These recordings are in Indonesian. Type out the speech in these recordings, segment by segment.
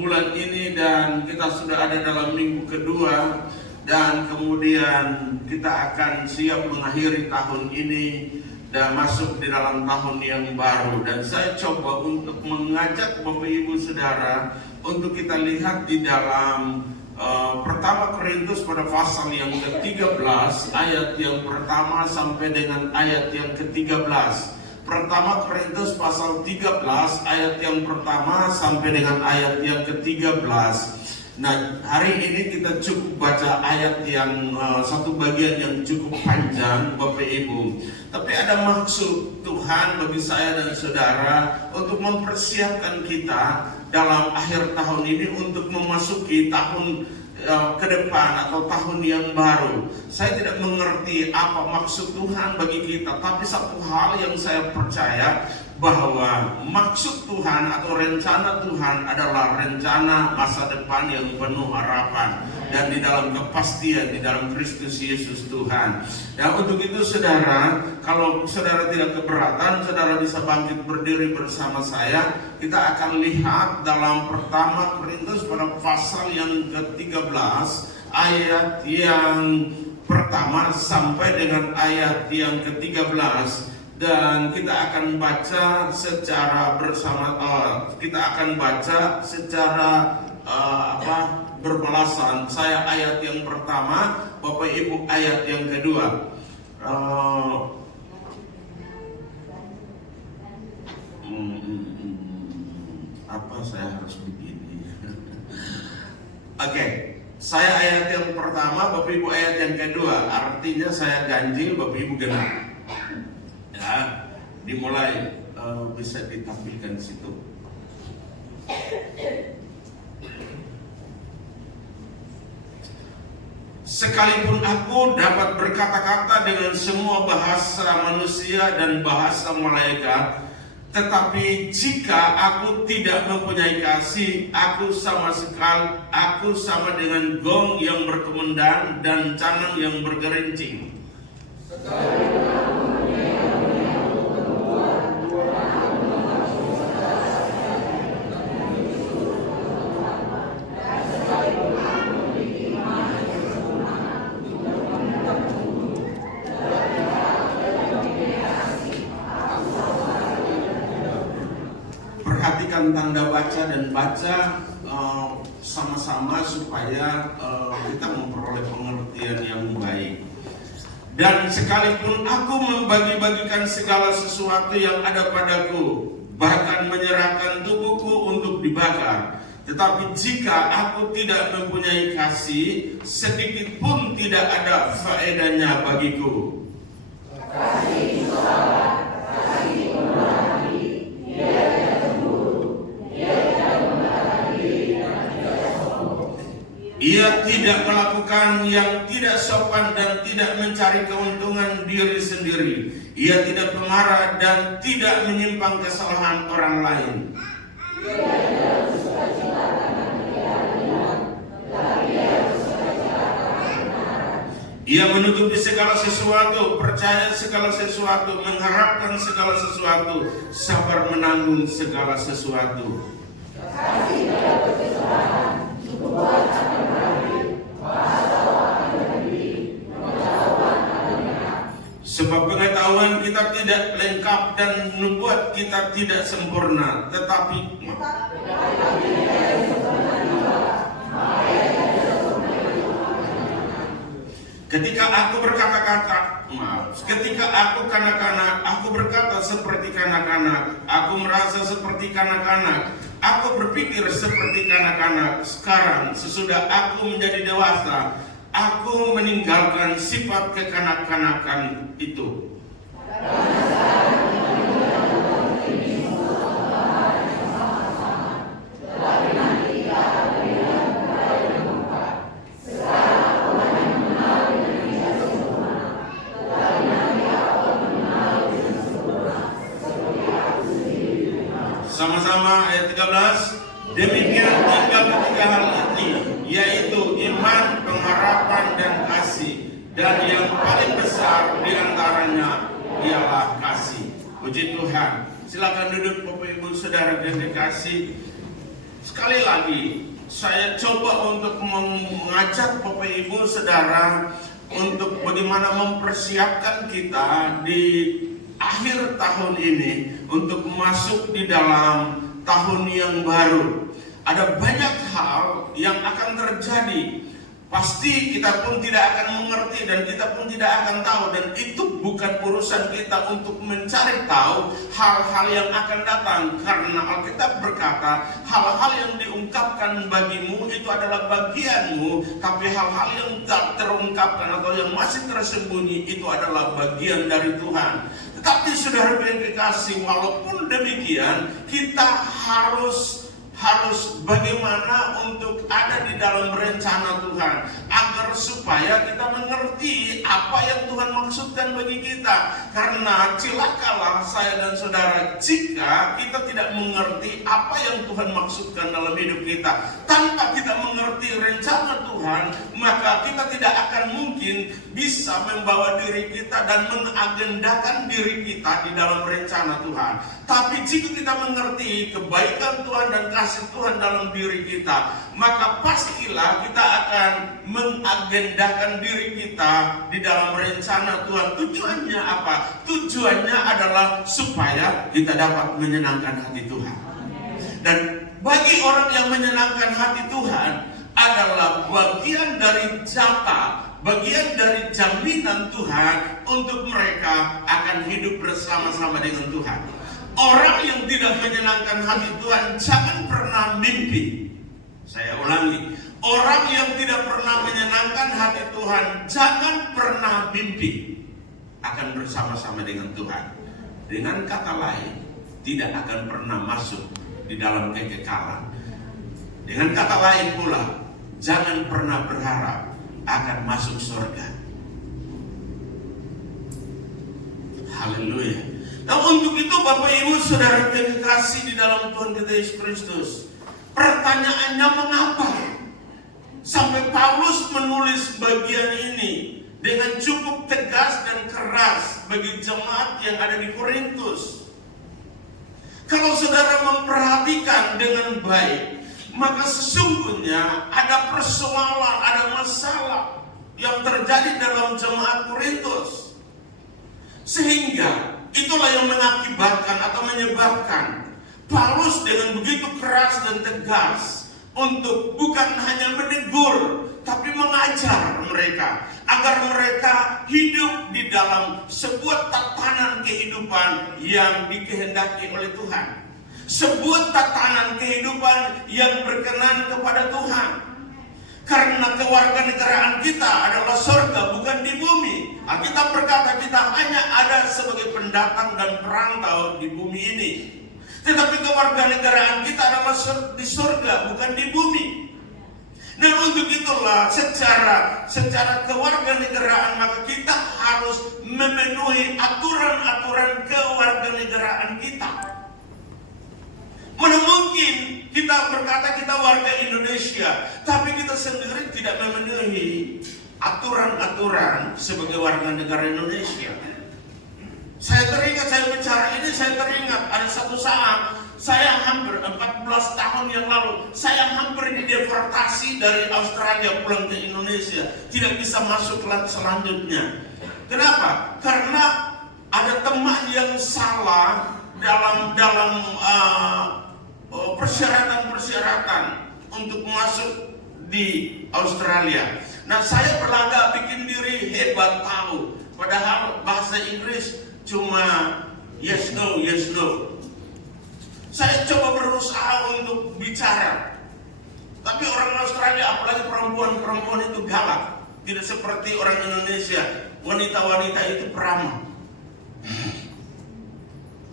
bulan ini dan kita sudah ada dalam minggu kedua, dan kemudian kita akan siap mengakhiri tahun ini dan masuk di dalam tahun yang baru. Dan saya coba untuk mengajak Bapak Ibu Saudara untuk kita lihat di dalam Pertama Korintus pada pasal yang ke-13 ayat yang pertama sampai dengan ayat yang ke-13. Pertama Korintus pasal 13 ayat yang pertama sampai dengan ayat yang ke-13. Nah, hari ini kita cukup baca ayat yang satu bagian yang cukup panjang, Bapak Ibu. Tapi ada maksud Tuhan bagi saya dan saudara untuk mempersiapkan kita dalam akhir tahun ini untuk memasuki tahun ke depan atau tahun yang baru. Saya tidak mengerti apa maksud Tuhan bagi kita, tapi satu hal yang saya percaya bahwa maksud Tuhan atau rencana Tuhan adalah rencana masa depan yang penuh harapan dan di dalam kepastian di dalam Kristus Yesus Tuhan. Dan untuk itu saudara, kalau saudara tidak keberatan, saudara bisa bangkit berdiri bersama saya. Kita akan lihat dalam Pertama Korintus pada pasal yang ke-13 ayat yang pertama sampai dengan ayat yang ke-13. Dan kita akan baca secara bersama, kita akan baca secara berbalasan. Saya ayat yang pertama, Bapak Ibu ayat yang kedua. Apa saya harus begini? Oke, saya ayat yang pertama, Bapak Ibu ayat yang kedua. Artinya saya ganjil, Bapak Ibu genap. Ya, dimulai, bisa ditampilkan di situ. Sekalipun aku dapat berkata-kata dengan semua bahasa manusia dan bahasa malaikat, tetapi jika aku tidak mempunyai kasih, aku sama dengan gong yang berkumandang dan canang yang bergerincing. Tanda baca dan baca sama-sama supaya kita memperoleh pengertian yang baik. Dan sekalipun aku membagi-bagikan segala sesuatu yang ada padaku, bahkan menyerahkan tubuhku untuk dibakar, tetapi jika aku tidak mempunyai kasih, sedikit pun tidak ada faedahnya bagiku. Ia tidak melakukan yang tidak sopan dan tidak mencari keuntungan diri sendiri. Ia tidak pemarah dan tidak menyimpang kesalahan orang lain. Ia menutupi segala sesuatu, percaya segala sesuatu, mengharapkan segala sesuatu, sabar menanggung segala sesuatu. Sebab pengetahuan kita tidak lengkap dan nubuat kita tidak sempurna, tetapi ketika aku kanak-kanak, aku berkata seperti kanak-kanak, aku merasa seperti kanak-kanak, aku berpikir seperti kanak-kanak. Sekarang sesudah aku menjadi dewasa, aku meninggalkan sifat kekanak-kanakan itu. Sama-sama ayat 13. Demikian tinggal ketiga hal ini, yaitu iman, pengharapan, dan kasih. Dan yang paling besar di antaranya ialah kasih. Puji Tuhan. Silakan duduk Bapak Ibu Saudara yang dikasih. Sekali lagi, saya coba untuk mengajak Bapak Ibu Saudara untuk bagaimana mempersiapkan kita di akhir tahun ini untuk masuk di dalam tahun yang baru. Ada banyak hal yang akan terjadi. Pasti kita pun tidak akan mengerti dan kita pun tidak akan tahu, dan itu bukan urusan kita untuk mencari tahu hal-hal yang akan datang, karena Alkitab berkata hal-hal yang diungkapkan bagimu itu adalah bagianmu, tapi hal-hal yang tak terungkapkan atau yang masih tersembunyi itu adalah bagian dari Tuhan. Tetapi saudara yang dikasih, walaupun demikian kita harus bagaimana untuk ada di dalam rencana Tuhan, agar supaya kita mengerti apa yang Tuhan maksudkan bagi kita. Karena celakalah saya dan saudara jika kita tidak mengerti apa yang Tuhan maksudkan dalam hidup kita. Tanpa kita mengerti rencana Tuhan, maka kita tidak akan mungkin bisa membawa diri kita dan mengagendakan diri kita di dalam rencana Tuhan. Tapi jika kita mengerti kebaikan Tuhan dan kasih Tuhan dalam diri kita, maka pastilah kita akan mengagendakan diri kita di dalam rencana Tuhan. Tujuannya apa? Tujuannya adalah supaya kita dapat menyenangkan hati Tuhan. Dan bagi orang yang menyenangkan hati Tuhan adalah bagian dari jatah, bagian dari jaminan Tuhan untuk mereka akan hidup bersama-sama dengan Tuhan. Orang yang tidak menyenangkan hati Tuhan jangan pernah mimpi. Saya ulangi, orang yang tidak pernah menyenangkan hati Tuhan jangan pernah mimpi akan bersama-sama dengan Tuhan. Dengan kata lain, tidak akan pernah masuk di dalam kekekalan. Dengan kata lain pula, jangan pernah berharap akan masuk surga. Haleluya. Nah, untuk itu Bapak Ibu Saudara yang dikasih di dalam Tuhan kita Yesus Kristus, pertanyaannya mengapa sampai Paulus menulis bagian ini dengan cukup tegas dan keras bagi jemaat yang ada di Korintus? Kalau saudara memperhatikan dengan baik, maka sesungguhnya ada persoalan, ada masalah yang terjadi dalam jemaat Korintus, sehingga itulah yang mengakibatkan atau menyebabkan Paulus dengan begitu keras dan tegas untuk bukan hanya menegur, tapi mengajar mereka agar mereka hidup di dalam sebuah tatanan kehidupan yang dikehendaki oleh Tuhan, sebuah tatanan kehidupan yang berkenan kepada Tuhan. Karena kewarganegaraan kita adalah surga, bukan di bumi. Alkitab berkata kita hanya ada sebagai pendatang dan perantau di bumi ini. Tetapi kewarganegaraan kita adalah di surga, bukan di bumi. Dan untuk itulah secara kewarganegaraan maka kita harus memenuhi aturan-aturan kewarganegaraan kita. Mana mungkin kita berkata kita warga Indonesia, tapi kita sendiri tidak memenuhi aturan-aturan sebagai warga negara Indonesia. Saya teringat ada satu saat saya hampir 14 tahun yang lalu, saya hampir dideportasi dari Australia pulang ke Indonesia, tidak bisa masuk selanjutnya. Kenapa? Karena ada teman yang salah dalam persyaratan untuk masuk di Australia. Nah, saya berlagak bikin diri hebat tahu, padahal bahasa Inggris cuma yes no. Saya coba berusaha untuk bicara, tapi orang Australia, apalagi perempuan itu galak, tidak seperti orang Indonesia. Wanita-wanita itu peramah.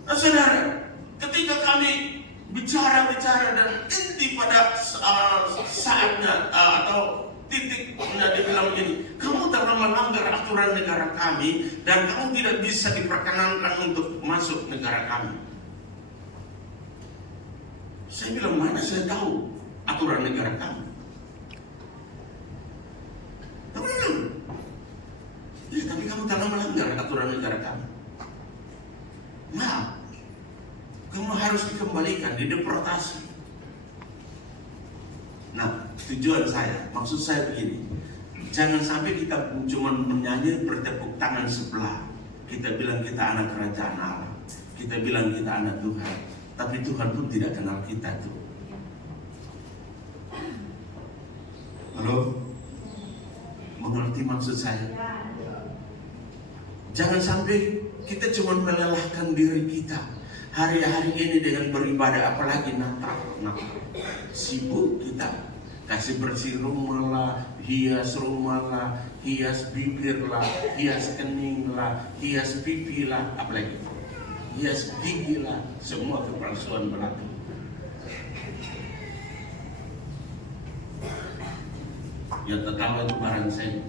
Nah, saudara, ketika kami bicara dan inti pada saatnya atau titiknya dibilang begini, kamu telah melanggar aturan negara kami dan kamu tidak bisa diperkenankan untuk masuk negara kami. Saya bilang, mana saya tahu aturan negara kami? Kamu bilang, ya, tapi kamu telah melanggar aturan negara kami. Nah, kamu harus dikembalikan, dideportasi. Tujuan saya, maksud saya begini, jangan sampai kita cuma menyanyi bertepuk tangan sebelah. Kita bilang kita anak kerajaan Allah, kita bilang kita anak Tuhan, tapi Tuhan pun tidak kenal kita tuh. Halo? Mengerti maksud saya? Jangan sampai kita cuma melelahkan diri kita hari-hari ini dengan beribadah, apalagi Natal. Sibuk kita, kasih bersih rumah lah, hias rumah lah, hias bibir lah, hias kening lah, hias pipi lah, apalagi hias gigi lah, semua kepalsuan berlaku. Yang tertawa itu barang saya.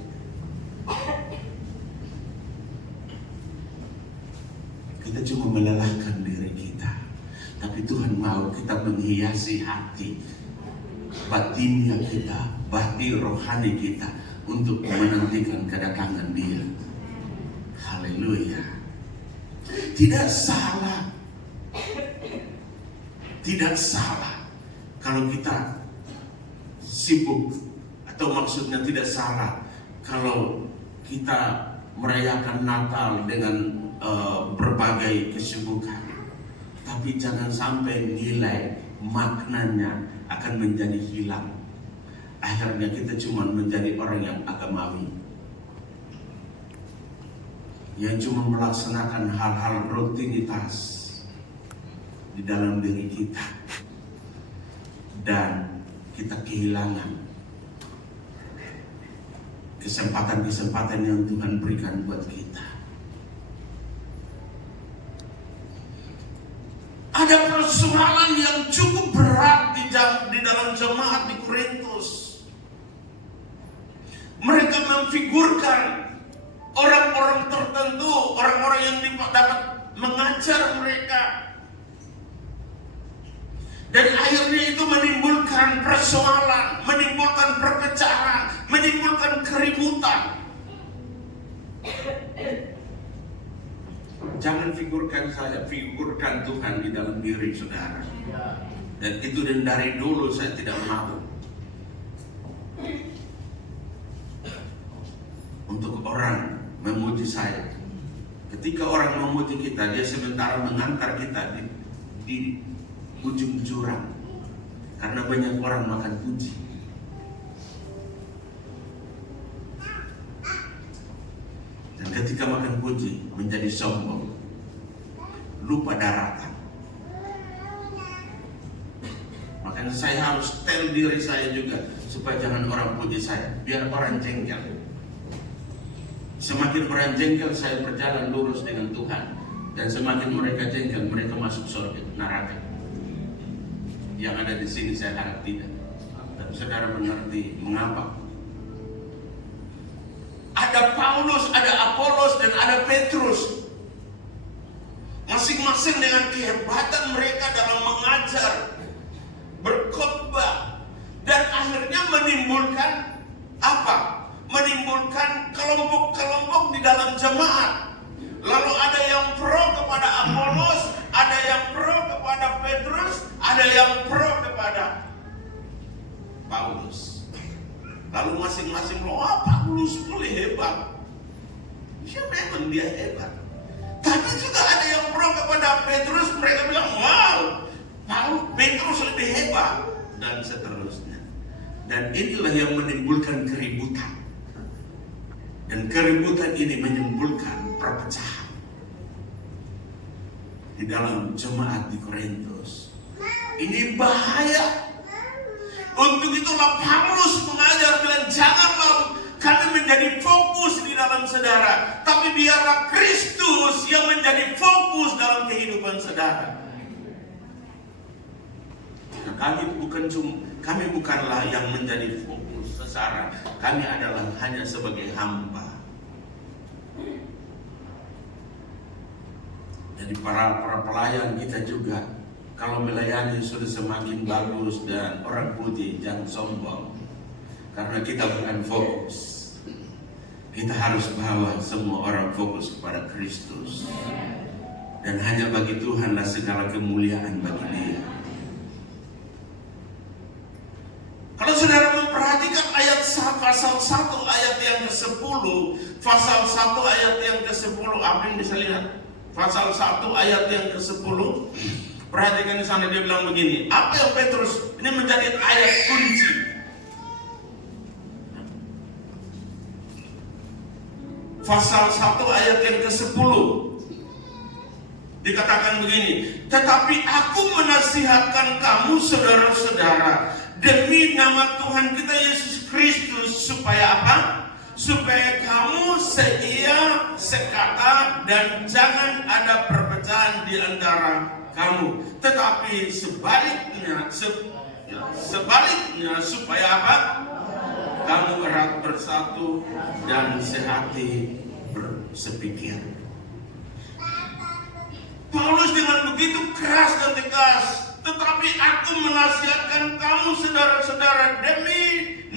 Kita cuma melelahkan diri kita, tapi Tuhan mau kita menghiasi hati batinnya kita, batin rohani kita untuk menantikan kedatangan Dia. Haleluya. Tidak salah, tidak salah kalau kita sibuk, atau maksudnya tidak salah kalau kita merayakan Natal dengan berbagai kesibukan, tapi jangan sampai nilai maknanya akan menjadi hilang. Akhirnya kita cuma menjadi orang yang agamawi, yang cuma melaksanakan hal-hal rutinitas di dalam diri kita, dan kita kehilangan kesempatan-kesempatan yang Tuhan berikan buat kita. Ada persoalan yang cukup berat di dalam jemaat di Korintus. Mereka memfigurkan orang-orang tertentu, orang-orang yang dapat mengajar mereka, dan akhirnya itu menimbulkan persoalan, menimbulkan perpecahan, menimbulkan keributan. Jangan figurkan saya, figurkan Tuhan di dalam diri saudara. Dan itu dari dulu saya tidak mau untuk orang memuji saya. Ketika orang memuji kita, dia sementara mengantar kita di ujung jurang, karena banyak orang makan puji. Dan ketika makan puji menjadi sombong, lupa daratan. Makanya saya harus tell diri saya juga supaya jangan orang puji saya, biar orang jengkel. Semakin orang jengkel, saya berjalan lurus dengan Tuhan, dan semakin mereka jengkel, mereka masuk surga neraka. Yang ada di sini saya harap tidak. Tapi saudara mengerti mengapa? Ada Paulus, ada Apolos, dan ada Petrus. Masing-masing dengan kehebatan mereka dalam mengajar, berkhotbah, dan akhirnya menimbulkan apa? Menimbulkan kelompok-kelompok di dalam jemaat. Lalu ada yang pro kepada Apolos, ada yang pro kepada Petrus, ada yang pro kepada Paulus. Lalu masing-masing Paulus boleh hebat. Ya memang dia hebat. Tapi juga ada yang pro kepada Petrus, mereka bilang, wow, Petrus lebih hebat, dan seterusnya. Dan inilah yang menimbulkan keributan. Dan keributan ini menimbulkan perpecahan di dalam jemaat di Korintus. Ini bahaya. Untuk itulah Paulus mengajar, bilang, janganlah kami menjadi fokus di dalam saudara, tapi biarlah Kristus yang menjadi fokus dalam kehidupan saudara. Nah, kami bukanlah yang menjadi fokus sesaran. Kami adalah hanya sebagai hamba. Jadi para pelayan kita juga, kalau melayani sudah semakin bagus dan orang puji, jangan sombong. Karena kita bukan fokus. Kita harus bawa semua orang fokus kepada Kristus. Dan hanya bagi Tuhanlah segala kemuliaan bagi Dia. Kalau saudara pasal 1 ayat yang ke-10. Pasal 1 ayat yang ke-10. Apa yang bisa lihat? Pasal 1 ayat yang ke-10. Perhatikan di sana, dia bilang begini. Apa yang Petrus, ini menjadi ayat kunci. Pasal 1 ayat yang ke-10. Dikatakan begini, tetapi aku menasihatkan kamu saudara-saudara demi nama Tuhan kita Yesus Kristus, supaya apa? Supaya kamu seia, sekata, dan jangan ada perpecahan di antara kamu. Tetapi sebaliknya, supaya apa? Kamu erat bersatu dan sehati bersepikir. Paulus dengan begitu keras dan tegas, tetapi aku menasihatkan kamu saudara-saudara demi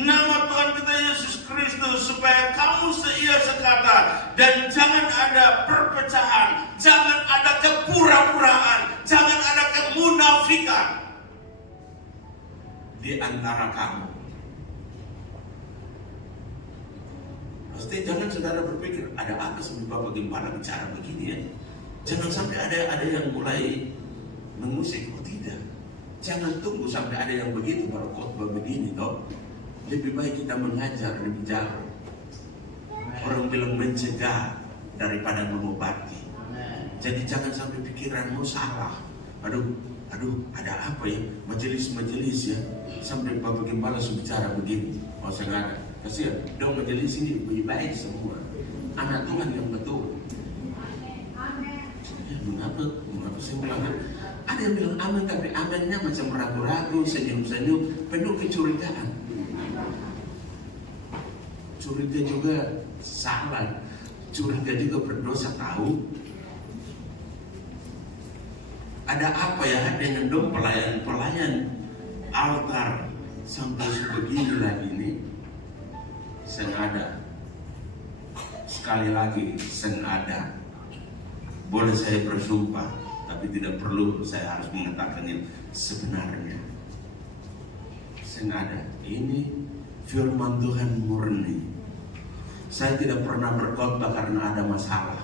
nama Tuhan kita Yesus Kristus, supaya kamu seia sekata dan jangan ada perpecahan, jangan ada kepura-puraan, jangan ada kemunafikan di antara kamu. Pasti jangan saudara berpikir, ada apa sampai Bapak Gembala bicara begini ya? Jangan sampai ada yang mulai mengusik. Oh tidak, jangan tunggu sampai ada yang begitu baru khotbah begini toh. Lebih baik kita mengajar lebih jauh. Orang bilang mencegah daripada mengobati. Jadi jangan sampai pikiranmu salah. Aduh, ada apa ya? Majelis ya, sampai Bapak Gembala bicara begini. Oh saya nggak ada. Kasihan, dong majelis ini lebih baik semua. Anak Tuhan yang betul. Mengapa saya bilang? Ada yang bilang amin, tapi aminnya macam ragu-ragu, senyum-senyum, penuh kecurigaan. Curiga juga salah, curiga juga berdosa tahu. Ada apa ya dengan dong pelayan altar sampai sebegini lagi ini? Senada. Sekali lagi senada. Boleh saya bersumpah, tapi tidak perlu saya harus mengatakan yang sebenarnya. Senada. Ini firman Tuhan murni. Saya tidak pernah berkhotbah karena ada masalah.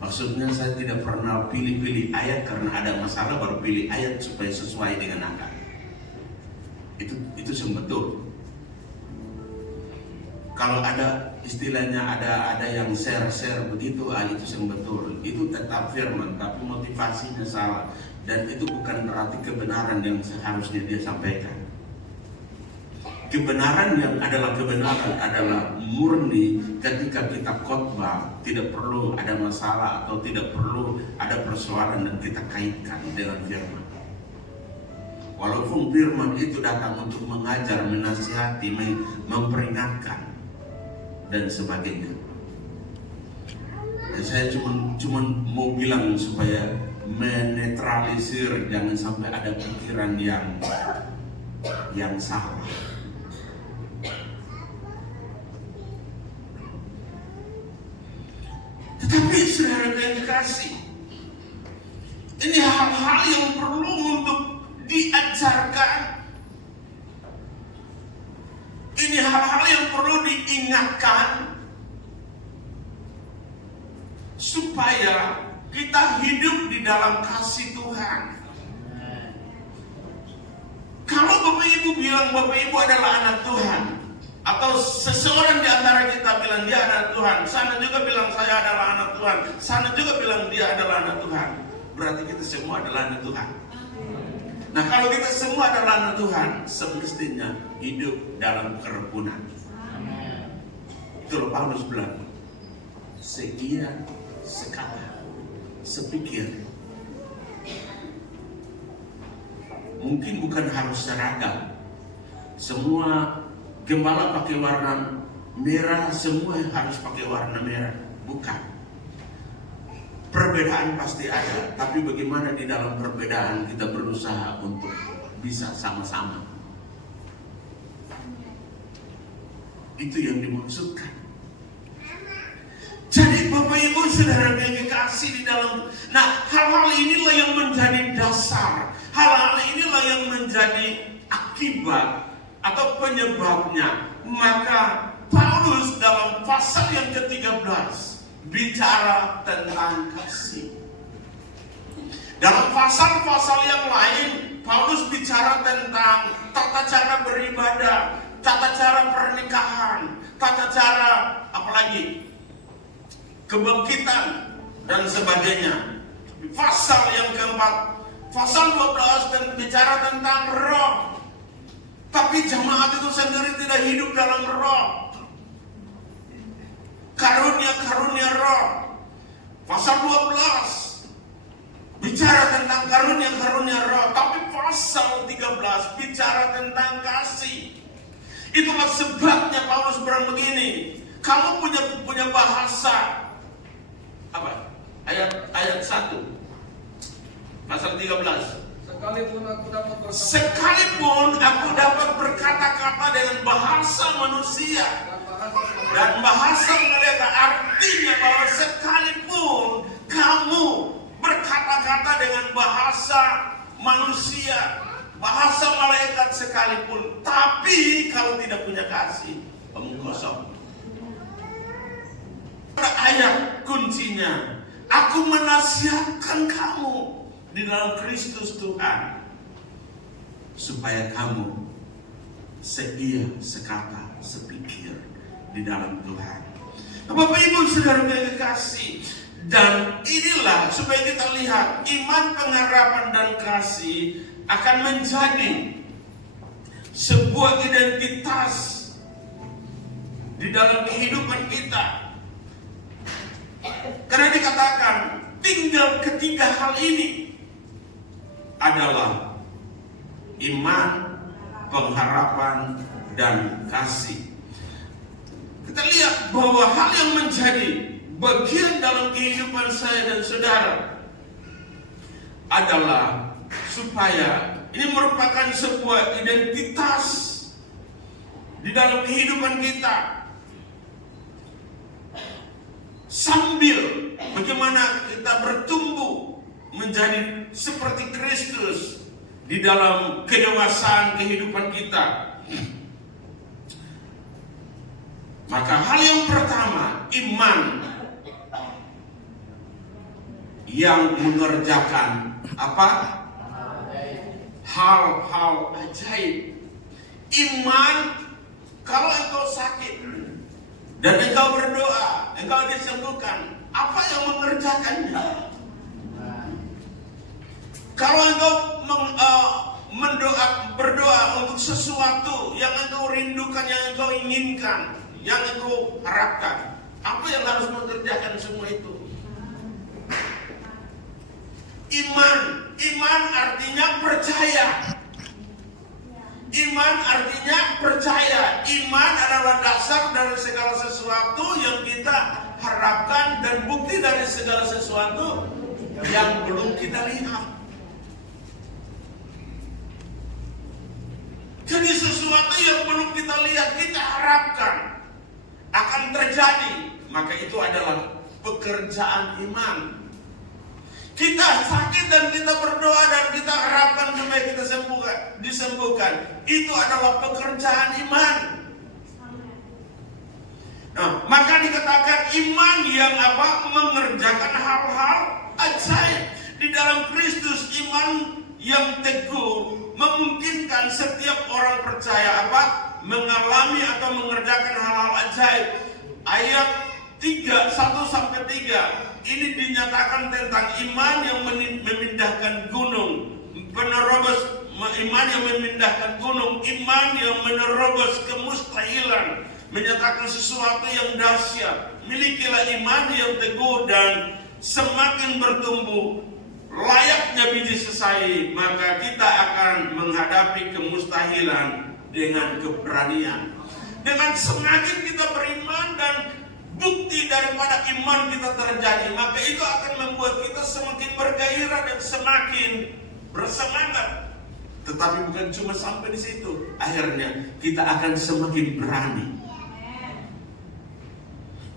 Maksudnya saya tidak pernah pilih-pilih ayat karena ada masalah baru pilih ayat supaya sesuai dengan akal. Itu yang betul. Kalau ada istilahnya ada yang share begitu, itu yang betul. Itu tetap firman, tapi motivasinya salah. Dan itu bukan berarti kebenaran yang seharusnya dia sampaikan. Kebenaran yang adalah kebenaran adalah murni ketika kita khotbah, tidak perlu ada masalah atau tidak perlu ada persoalan dan kita kaitkan dengan firman. Walaupun firman itu datang untuk mengajar, menasihati, memperingatkan dan sebagainya. Dan saya cuma mau bilang supaya menetralisir, jangan sampai ada pikiran yang salah. Tetapi saudara yang dikasih, ini hal-hal yang perlu untuk diajarkan. Ini hal-hal yang perlu diingatkan supaya kita hidup di dalam kasih Tuhan. Kalau Bapak Ibu bilang Bapak Ibu adalah anak Tuhan, atau seseorang di antara kita bilang dia anak Tuhan, sana juga bilang saya adalah anak Tuhan, sana juga bilang dia adalah anak Tuhan, berarti kita semua adalah anak Tuhan. Nah kalau kita semua adalah anak Tuhan, semestinya hidup dalam kerukunan. Itu Paulus bilang, seia, sekata, sepikir. Mungkin bukan harus seragam. Semua gembala pakai warna merah, semua harus pakai warna merah. Bukan. Perbedaan pasti ada, tapi bagaimana di dalam perbedaan kita berusaha untuk bisa sama-sama. Itu yang dimaksudkan. Jadi Bapak Ibu Saudara yang dikasih di dalam, nah hal-hal inilah yang menjadi dasar, hal-hal inilah yang menjadi akibat atau penyebabnya. Maka Paulus dalam pasal yang ke-13 bicara tentang kasih. Dalam pasal-pasal yang lain, Paulus bicara tentang tata cara beribadah, tata cara pernikahan, tata cara apalagi kebangkitan dan sebagainya. Pasal yang keempat, pasal 12 dan bicara tentang roh. Tapi jemaat itu sendiri tidak hidup dalam roh. Karunia-karunia roh. Pasal 12 bicara tentang karunia-karunia roh. Tapi pasal 13 bicara tentang kasih. Itulah sebabnya Paulus bilang begini. Kamu punya bahasa apa? Ayat 1 pasal 13. Sekalipun aku dapat berkata-kata dengan bahasa manusia dan bahasa mereka, artinya bahwa sekalipun kamu berkata-kata dengan bahasa manusia, bahasa malaikat sekalipun, tapi kalau tidak punya kasih, kamu kosong. Ayat kuncinya, aku menasihatkan kamu di dalam Kristus Tuhan, supaya kamu seia, sekata, sepikir di dalam Tuhan. Bapak Ibu Saudara yang kekasih, dan inilah supaya kita lihat iman, pengharapan dan kasih akan menjadi sebuah identitas di dalam kehidupan kita. Karena dikatakan tinggal ketiga hal ini adalah iman, pengharapan, dan kasih. Kita lihat bahwa hal yang menjadi bagian dalam kehidupan saya dan saudara adalah supaya ini merupakan sebuah identitas di dalam kehidupan kita. Sambil bagaimana kita bertumbuh menjadi seperti Kristus di dalam kedewasaan kehidupan kita. Maka hal yang pertama, iman yang mengerjakan apa? Hal-hal ajaib. Iman kalau engkau sakit dan engkau berdoa, engkau disembuhkan, apa yang mengerjakannya? Kalau engkau berdoa untuk sesuatu yang engkau rindukan, yang engkau inginkan, yang engkau harapkan, apa yang harus mengerjakan semua itu? Iman artinya percaya. Iman artinya percaya. Iman adalah dasar dari segala sesuatu yang kita harapkan dan bukti dari segala sesuatu yang belum kita lihat. Jadi sesuatu yang belum kita lihat, kita harapkan akan terjadi, maka itu adalah pekerjaan iman. Kita sakit dan kita berdoa dan kita harapkan supaya kita disembuhkan. Itu adalah pekerjaan iman. Nah, maka dikatakan iman yang apa? Mengerjakan hal-hal ajaib di dalam Kristus. Iman yang teguh memungkinkan setiap orang percaya apa? Mengalami atau mengerjakan hal-hal ajaib. Ayat 1-3 ini dinyatakan tentang iman yang memindahkan gunung, iman yang memindahkan gunung, iman yang menerobos kemustahilan, menyatakan sesuatu yang dahsyat. Milikilah iman yang teguh dan semakin bertumbuh layaknya biji sesai, maka kita akan menghadapi kemustahilan dengan keberanian. Dengan semakin kita beriman dan bukti daripada iman kita terjadi, maka itu akan membuat kita semakin bergairah dan semakin bersemangat. Tetapi bukan cuma sampai di situ, akhirnya kita akan semakin berani.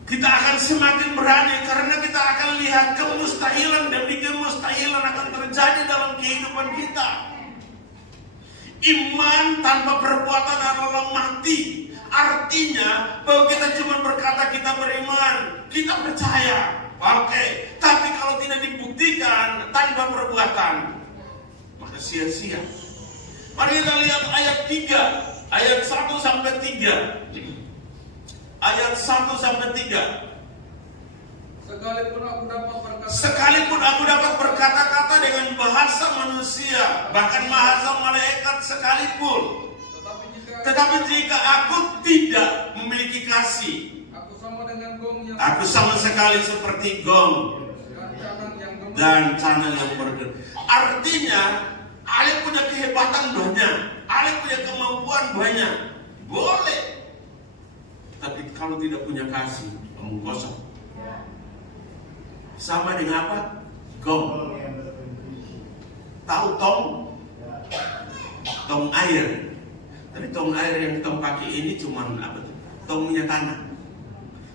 Kita akan semakin berani karena kita akan lihat kemustahilan demi kemustahilan akan terjadi dalam kehidupan kita. Iman tanpa perbuatan adalah mati. Arti artinya bahwa kita cuma berkata kita beriman, kita percaya, oke. Tapi kalau tidak dibuktikan tanpa perbuatan, maka sia-sia. Mari kita lihat ayat 3, ayat 1 sampai 3. Ayat 1 sampai 3. Sekalipun aku dapat berkata-kata dengan bahasa manusia, bahkan bahasa malaikat sekalipun, tetapi jika aku tidak memiliki kasih, aku sama sekali seperti gong dan canang yang bergerak. Artinya, Ale punya kehebatan banyak, Ale punya kemampuan banyak, boleh. Tapi kalau tidak punya kasih, kamu kosong. Sama dengan apa? Gong. Tahu tong? Tong air. Tapi tong air yang tong pakai ini cuma apa tuh? Tong minyak tanah.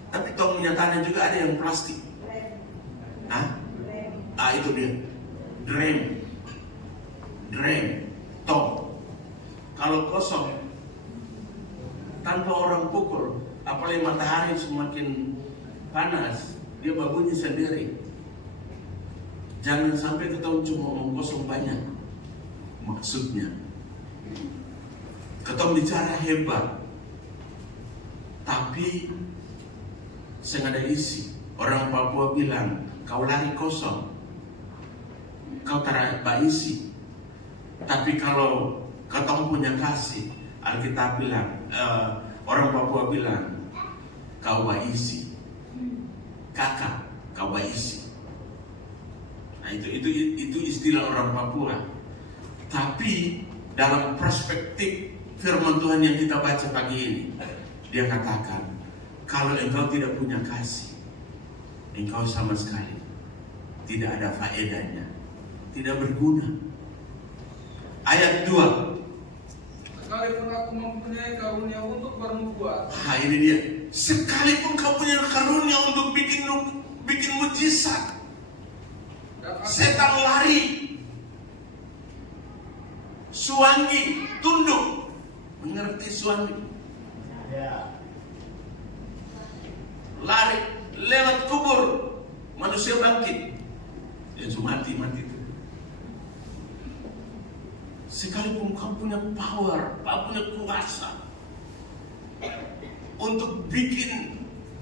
Tapi tong minyak tanah juga ada yang plastik. Hah? Ah, itu dia. Drain. Tong. Kalau kosong, tanpa orang pukul, apalagi matahari semakin panas, dia babunyi sendiri. Jangan sampai ketahuan cuma omong kosong banyak. Maksudnya, ketahuan bicara hebat, tapi sengaja isi. Orang Papua bilang, kau lari kosong, kau tak isi. Tapi kalau ketahuan punya kasih, Alkitab bilang, orang Papua bilang, kau isi. Kakak, kau isi. Nah, itu istilah orang Papua. Tapi dalam perspektif firman Tuhan yang kita baca pagi ini, dia katakan, kalau engkau tidak punya kasih, engkau sama sekali tidak ada faedahnya, tidak berguna. Ayat 2. Sekalipun aku mempunyai karunia untuk bernubuat. Nah, ini dia. Sekalipun kau punya karunia untuk bikin mujizat, setan lari, suwangi, tunduk. Mengerti suwangi? Lari lewat kubur, manusia bangkit. Yang mati itu. Sekalipun kau punya power, kau punya kuasa untuk bikin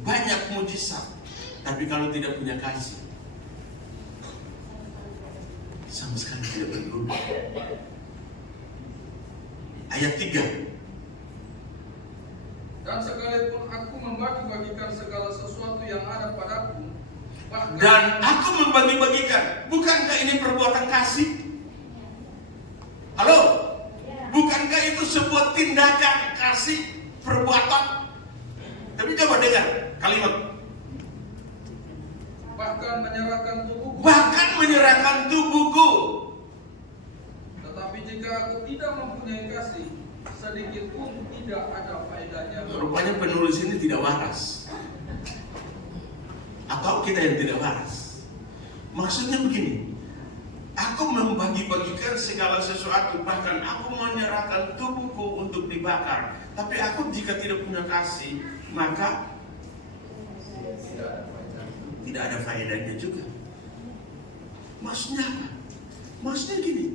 banyak mujizat, tapi kalau tidak punya kasih, sama sekali tidak berguna. Ayat 3. Dan sekalipun aku membagi-bagikan segala sesuatu yang ada padaku, dan aku membagi-bagikan, bukankah ini perbuatan kasih? Halo? Bukankah itu sebuah tindakan kasih, perbuatan? Tapi coba dengar kalimat. Bahkan menyerahkan tubuhku. Tetapi jika aku tidak mempunyai kasih, sedikit pun tidak ada faedahnya. Rupanya penulis ini tidak waras. Atau kita yang tidak waras. Maksudnya begini, aku membagi-bagikan segala sesuatu, bahkan aku menyerahkan tubuhku untuk dibakar. Tapi aku jika tidak punya kasih, maka tidak ada faedahnya juga. Maksudnya apa? Maksudnya gini,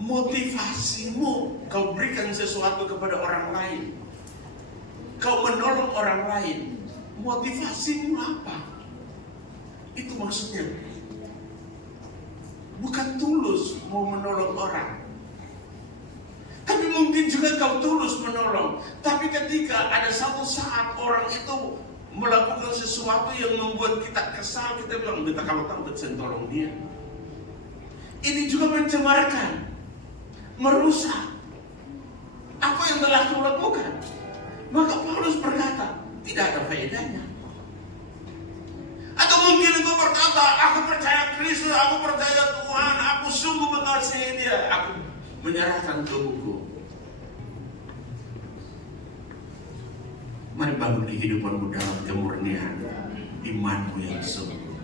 motivasimu kau berikan sesuatu kepada orang lain, kau menolong orang lain, motivasimu apa? Itu maksudnya. Bukan tulus mau menolong orang, tapi mungkin juga kau tulus menolong. Tapi ketika ada satu saat orang itu melakukan sesuatu yang membuat kita kesal, kita bilang, kita kalau tahu betul tolong dia. Ini juga mencemarkan, merusak apa yang telah kau lakukan. Maka Paulus berkata, tidak ada faedahnya. Atau mungkin engkau berkata, aku percaya Kristus, aku percaya Tuhan, aku sungguh mengasihi dia, aku menyerahkan tubuhku. Mari bangun kehidupanmu dalam kemurnian imanmu yang sungguh,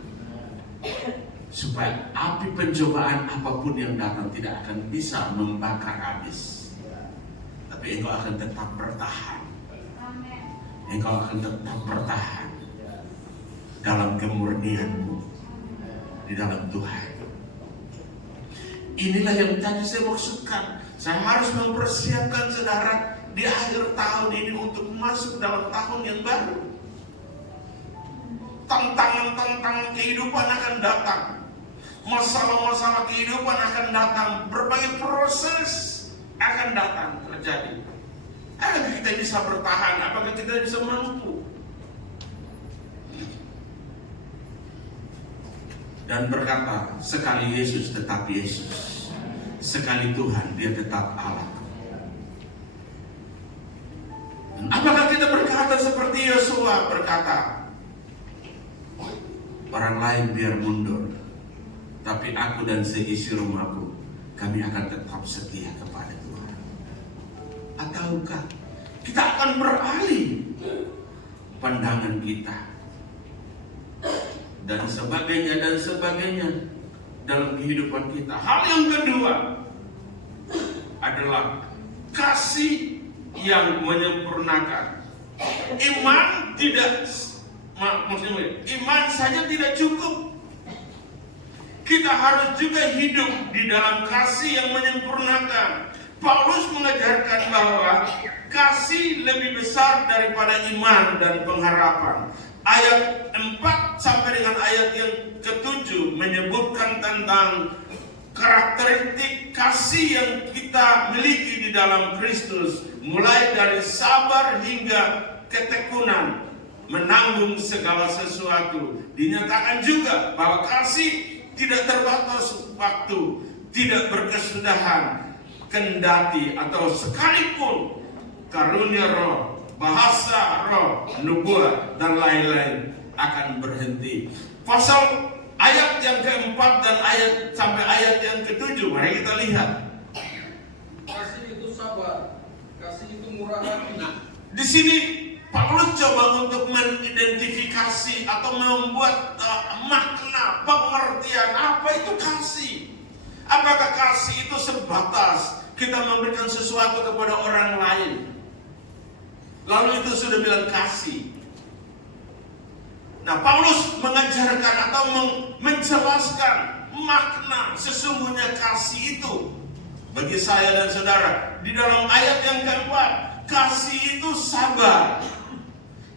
supaya api pencobaan apapun yang datang tidak akan bisa membakar habis, tapi engkau akan tetap bertahan. engkau akan tetap bertahan dalam kemurnianmu di dalam Tuhan. Inilah yang tadi saya maksudkan. Saya harus mempersiapkan saudara di akhir tahun ini untuk masuk dalam tahun yang baru. Tantangan-tantangan kehidupan akan datang. Masalah-masalah kehidupan akan datang. Berbagai proses akan datang terjadi. Apakah kita bisa bertahan? Apakah kita bisa mampu? Dan berkata, sekali Yesus tetap Yesus, sekali Tuhan dia tetap Allah. Dan apakah kita berkata seperti Yosua berkata, orang lain biar mundur, tapi aku dan seisi rumahku, kami akan tetap setia kepada Tuhan. Ataukah kita akan beralih pandangan kita dan sebagainya dalam kehidupan kita. Hal yang kedua adalah kasih yang menyempurnakan. Iman saja tidak cukup. Kita harus juga hidup di dalam kasih yang menyempurnakan. Paulus mengajarkan bahwa kasih lebih besar daripada iman dan pengharapan. Ayat 4 sampai dengan ayat yang ke-7 menyebutkan tentang karakteristik kasih yang kita miliki di dalam Kristus, mulai dari sabar hingga ketekunan, menanggung segala sesuatu. Dinyatakan juga bahwa kasih tidak terbatas waktu, tidak berkesudahan, kendati atau sekalipun karunia roh, bahasa roh, nubuat dan lain-lain akan berhenti. Pasal ayat yang keempat dan ayat sampai ayat yang ke-7, mari kita lihat. Kasih itu sabar, kasih itu murah hati. Di sini Paulus coba untuk mengidentifikasi atau membuat makna, pengertian apa itu kasih. Apakah kasih itu sebatas kita memberikan sesuatu kepada orang lain, lalu itu sudah bilang kasih? Nah, Paulus mengajarkan atau menjelaskan makna sesungguhnya kasih itu bagi saya dan saudara. Di dalam ayat yang keempat, kasih itu sabar,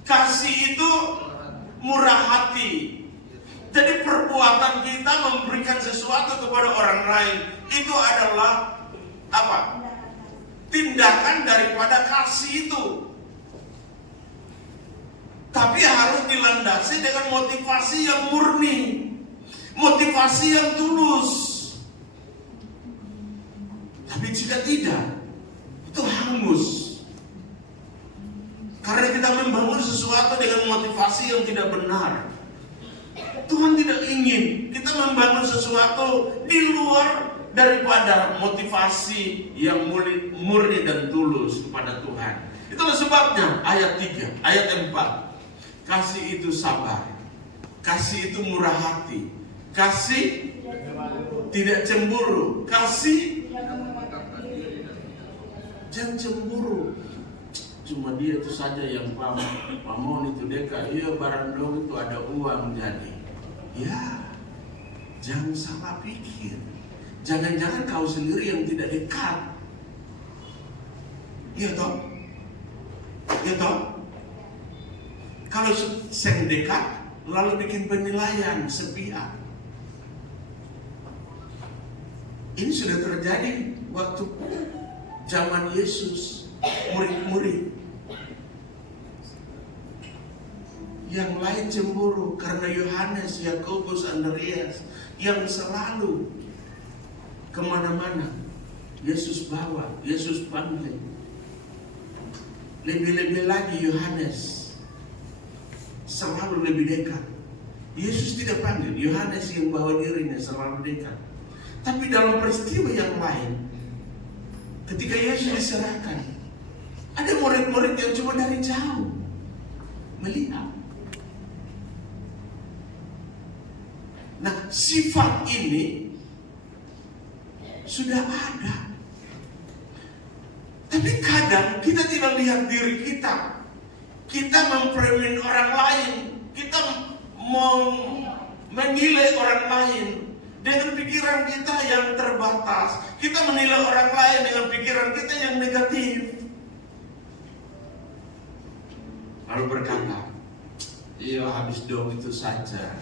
kasih itu murah hati. Jadi perbuatan kita memberikan sesuatu kepada orang lain itu adalah apa? Tindakan daripada kasih itu. Tapi harus dilandasi dengan motivasi yang murni, motivasi yang tulus. Tapi jika tidak, itu hangus. Karena kita membangun sesuatu dengan motivasi yang tidak benar. Tuhan tidak ingin kita membangun sesuatu di luar daripada motivasi yang murni dan tulus kepada Tuhan. Itulah sebabnya ayat 3, ayat 4. Kasih itu sabar, kasih itu murah hati, kasih tidak cemburu, kasih jangan cemburu. Cuma dia itu saja yang pamon itu deka, iya barang dong itu ada uang jadi. Ya, jangan salah pikir. Jangan-jangan kau sendiri yang tidak dekat. Iya toh? Iya toh? Kalau yang dekat, lalu bikin penilaian sepihak. Ini sudah terjadi waktu zaman Yesus, murid-murid. Yang lain cemburu karena Yohanes, Yakobus, Andreas yang selalu kemana-mana Yesus bawa, Yesus panggil. Lebih-lebih lagi Yohanes selalu lebih dekat. Yesus tidak panggil, Yohanes yang bawa dirinya selalu dekat. Tapi dalam peristiwa yang lain, ketika Yesus diserahkan, ada murid-murid yang cuma dari jauh melihat. Nah, sifat ini sudah ada. Tapi kadang kita tidak lihat diri kita. kita mempermain orang lain, kita menilai orang lain dengan pikiran kita yang terbatas. Kita menilai orang lain dengan pikiran kita yang negatif. Lalu berkata, iya habis dong itu saja.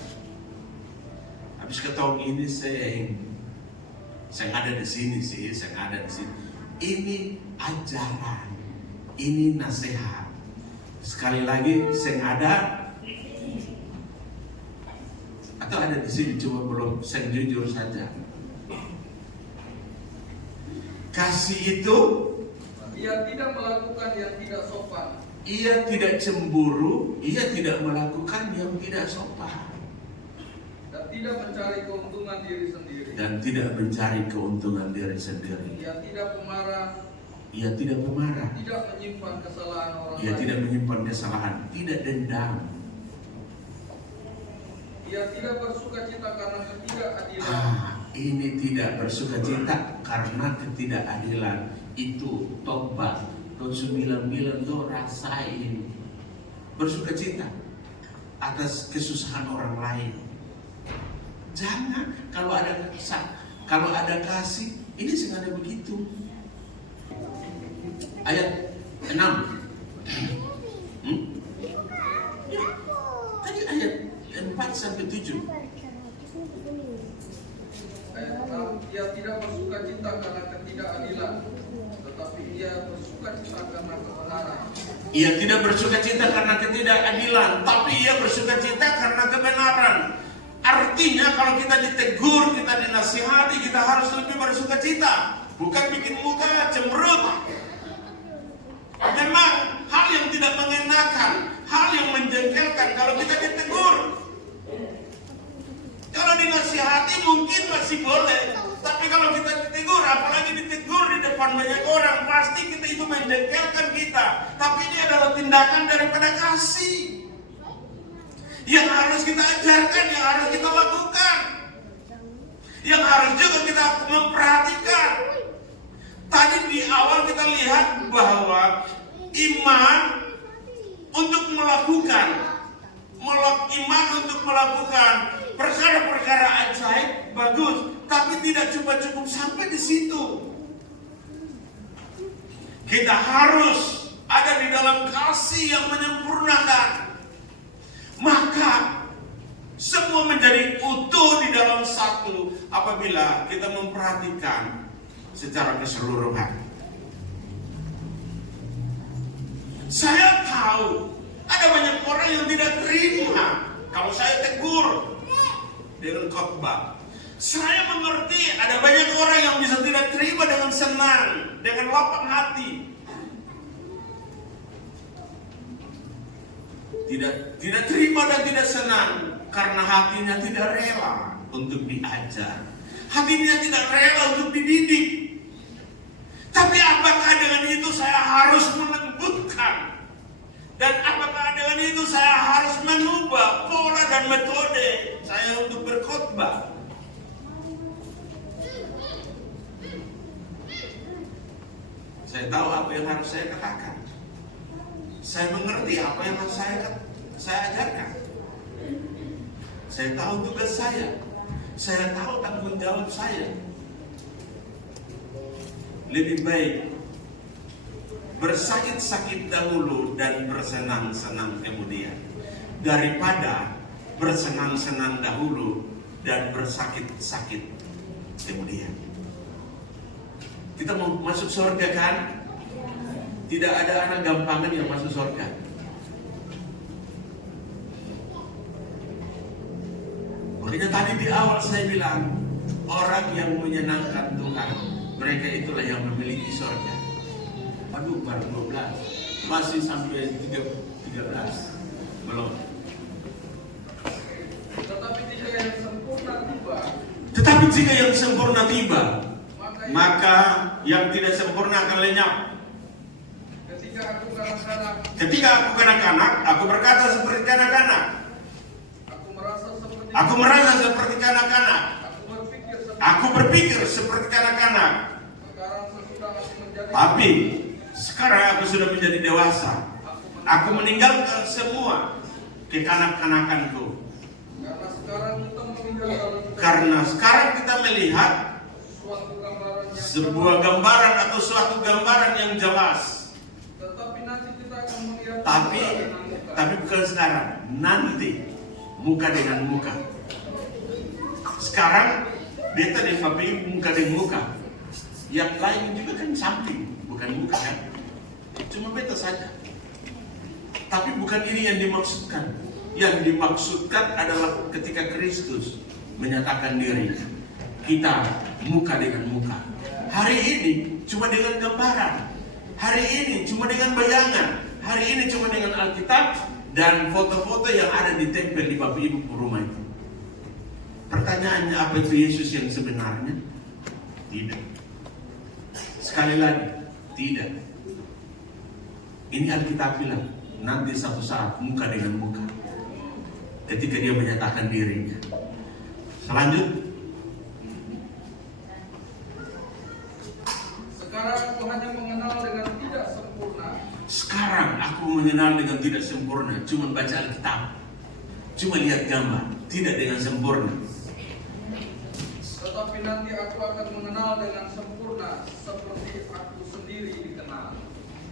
Habis ketemu ini saya ada di sini sih, saya ada di sini. Ini ajaran, ini nasihat. Sekali lagi saya ada atau ada di sini, cuma belum saya jujur saja. Kasih itu, ia tidak melakukan yang tidak sopan. Ia tidak cemburu, ia tidak melakukan yang tidak sopan. Dan tidak mencari keuntungan diri sendiri. Dan tidak mencari keuntungan diri sendiri. Ia tidak pemarah. Ia tidak pemarah. Tidak menyimpan kesalahan orang Ia lain. tidak menyimpan kesalahan, tidak dendam. Ia tidak bersukacita karena ketidakadilan. Ini tidak bersukacita karena ketidakadilan. Itu tobat. Tahun 99 tuh rasain bersukacita atas kesusahan orang lain. Jangan, kalau ada kasih, ini sengaja begitu. Ayat 6. Ya, tadi ayat 4 sampai 7. Ayat 6, ia tidak bersukacita karena ketidakadilan, tetapi ia bersukacita karena kebenaran. Ia tidak bersukacita karena ketidakadilan, tapi ia bersukacita karena kebenaran. Artinya kalau kita ditegur, kita dinasihati, kita harus lebih bersukacita, bukan bikin muka cemberut. Memang hal yang tidak mengenakan, hal yang menjengkelkan kalau kita ditegur. Kalau dinasihati mungkin masih boleh, tapi kalau kita ditegur, apalagi ditegur di depan banyak orang, pasti kita itu menjengkelkan kita. Tapi ini adalah tindakan daripada kasih yang harus kita ajarkan, yang harus kita lakukan, yang harus juga kita memperhatikan. Tadi di awal kita lihat bahwa iman untuk melakukan perkara-perkara ajaib bagus, tapi tidak cukup sampai di situ. Kita harus ada di dalam kasih yang menyempurnakan. Maka semua menjadi utuh di dalam satu apabila kita memperhatikan secara keseluruhan. Saya tahu ada banyak orang yang tidak terima kalau saya tegur dengan khotbah. Saya mengerti ada banyak orang yang bisa tidak terima dengan senang, dengan lapang hati. Tidak terima dan tidak senang karena hatinya tidak rela untuk diajar. Hatinya tidak rela untuk dididik. Tapi apakah dengan itu saya harus melembutkan? Dan apakah dengan itu saya harus mengubah pola dan metode saya untuk berkhotbah? Saya tahu apa yang harus saya katakan. Saya mengerti apa yang harus saya ajarkan. Saya tahu tugas saya. Saya tahu tanggung jawab saya. Lebih baik bersakit-sakit dahulu dan bersenang-senang kemudian, daripada bersenang-senang dahulu dan bersakit-sakit kemudian. Kita mau masuk surga kan? Tidak ada anak gampangan yang masuk surga. Makanya tadi di awal saya bilang, orang yang menyenangkan Tuhan, mereka itulah yang memiliki surga. Aduh, baru 12, masih sampai 13, belum. Tetapi jika yang sempurna tiba, maka yang tidak sempurna akan lenyap. Ketika aku kanak-kanak, aku berkata seperti kanak-kanak. Aku merasa seperti kanak-kanak. Aku berpikir seperti kanak-kanak. Tapi sekarang aku sudah menjadi dewasa. Aku meninggalkan semua kekanak-kanakanku. Karena sekarang kita melihat sebuah gambaran atau suatu gambaran yang jelas. Tapi bukan sekarang, nanti muka dengan muka. Sekarang beta dan papi muka dengan muka. Yang lain juga kan samping, bukan muka kan? Cuma beta saja. Tapi bukan ini yang dimaksudkan. Yang dimaksudkan adalah ketika Kristus menyatakan diri, kita muka dengan muka. Hari ini cuma dengan gambaran. Hari ini cuma dengan bayangan. Hari ini cuma dengan Alkitab dan foto-foto yang ada di tempel di Bapak Ibu rumah itu. Pertanyaannya, apa itu Yesus yang sebenarnya? Tidak. Sekali lagi, tidak. Ini Alkitab bilang, nanti satu saat muka dengan muka. Ketika dia menyatakan dirinya. Selanjutnya. Sekarang aku hanya mengenal dengan tidak sempurna. Sekarang aku mengenal dengan tidak sempurna. Cuma baca Alkitab. Cuma lihat gambar. Tidak dengan sempurna. Tetapi nanti aku akan mengenal dengan sempurna, seperti aku sendiri dikenal.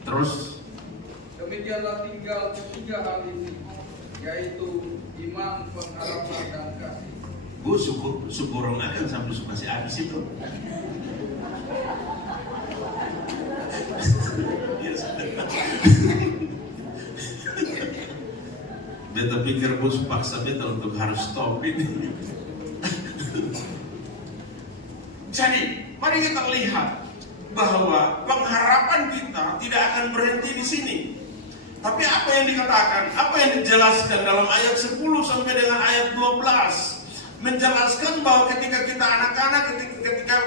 Terus. Demikianlah tinggal ketiga hal ini, yaitu iman, pengharapan, dan kasih. Gue syukur akan sampai suka si habis itu. Beta pikir bos paksa beta untuk harus stop ini. Jadi, mari kita lihat bahwa pengharapan kita tidak akan berhenti di sini. Tapi apa yang dikatakan, apa yang dijelaskan dalam ayat 10 sampai dengan ayat 12 menjelaskan bahwa ketika kita anak-anak, ketika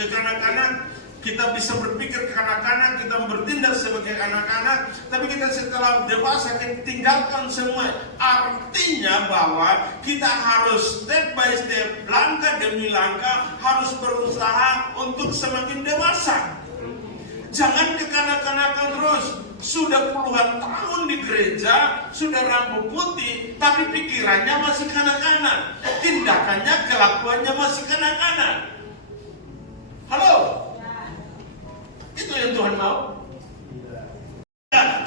kekanak-kanak, kita bisa berpikir kekanak-kanak, kita bertindak sebagai anak-anak, tapi kita setelah dewasa kita tinggalkan semua. Artinya bahwa kita harus step by step, langkah demi langkah, harus berusaha untuk semakin dewasa. Jangan kekanak-kanakan terus. Sudah puluhan tahun di gereja, sudah rambut putih, tapi pikirannya masih kanak-kanak, tindakannya, kelakuannya masih kanak-kanak. Halo? Itu yang Tuhan mau.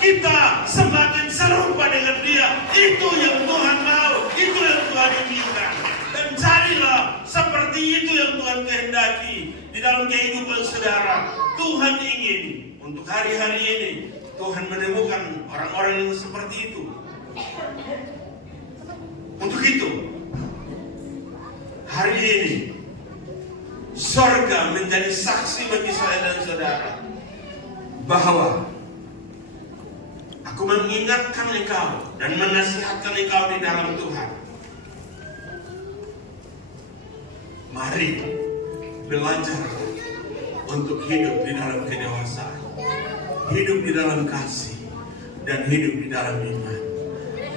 Kita semakin serupa dengan Dia. Itu yang Tuhan mau. Itu yang Tuhan inginkan. Dan carilah seperti itu yang Tuhan kehendaki di dalam kehidupan saudara. Tuhan ingin untuk hari-hari ini Tuhan menemukan orang-orang yang seperti itu. Untuk itu, hari ini sorga menjadi saksi bagi saya dan saudara bahwa aku mengingatkan engkau dan menasihatkan engkau di dalam Tuhan. Mari belajar untuk hidup di dalam kedewasaan, hidup di dalam kasih, dan hidup di dalam iman.